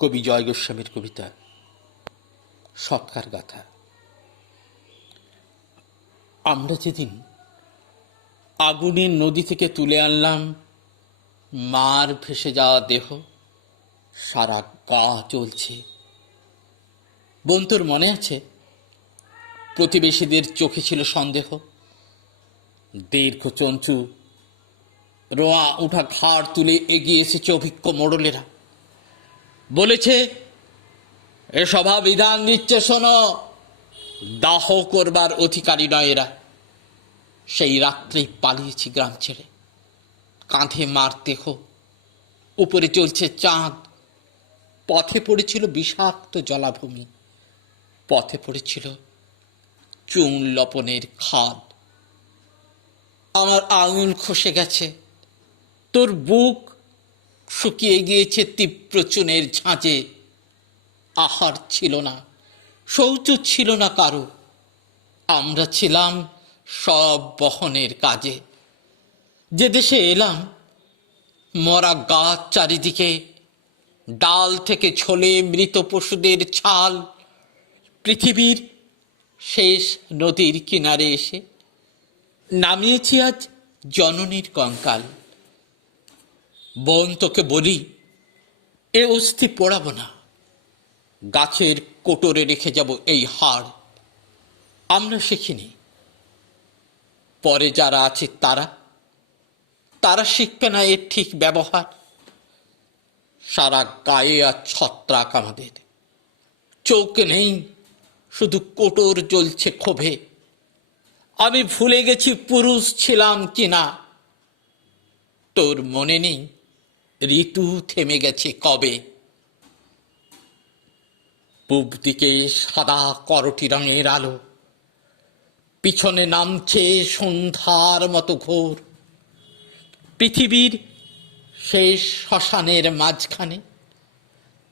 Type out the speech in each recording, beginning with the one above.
কবি জয় গোস্বামীর কবিতা সৎকার গাথা। আমরা যেদিন আগুনের নদী থেকে তুলে আনলাম মার ভেসে যাওয়া দেহ, সারা গা জ্বলছে। বোন, তোর মনে আছে? প্রতিবেশীদের চোখে ছিল সন্দেহ। দীর্ঘ চঞ্চু রোয়া উঠা ঘাড় তুলে এগিয়ে এসেছে অভিজ্ঞ মোড়লেরা। বলেছে, এ সভা বিধান দিচ্ছে, শোনো, দাহ করবার অধিকারী নয় এরা। সেই রাত্রেই পালিয়েছি গ্রাম ছেড়ে। কাঁধে মার দেহ, উপরে চলছে চাঁদ। পথে পড়েছিল বিষাক্ত জলাভূমি, পথে পড়েছিল চুন লবণের খাদ। আমার আঙুল খসে গেছে, তোর বুক শুকিয়ে গিয়েছে তীব্র চুনের ঝাঁঝে। আহার ছিল না, শৌচ ছিল না কারো। আমরা ছিলাম সব বহনের কাজে। যে দেশে এলাম, মরা গাছ চারিদিকে, ডাল থেকে ঝোলে মৃত পশুদের ছাল। পৃথিবীর শেষ নদীর কিনারে এসে নামিয়েছি আজ জননীর কঙ্কাল। বোন, তোকে বলি, এ অস্থি পোড়াবো না, গাছের কোটরে রেখে যাব এই হাড়। আমরা শিখিনি, পরে যারা আছে তারা শিখবে না এর ঠিক ব্যবহার। সারা গায়ে আর ছত্রাক আমাদের, চৌকে নেই, শুধু কোটর জ্বলছে ক্ষোভে। আমি ভুলে গেছি পুরুষ ছিলাম কিনা। তোর মনে নেই ঋতু থেমে গেছে কবে? পূব দিকে সাদা করটি রঙের আলো, পিছনে নামছে সন্ধ্যার মতো ঘোর। পৃথিবীর শেষ শ্মশানের মাঝখানে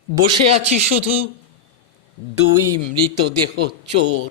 বসে আছি শুধু দুই মৃতদেহ চোর।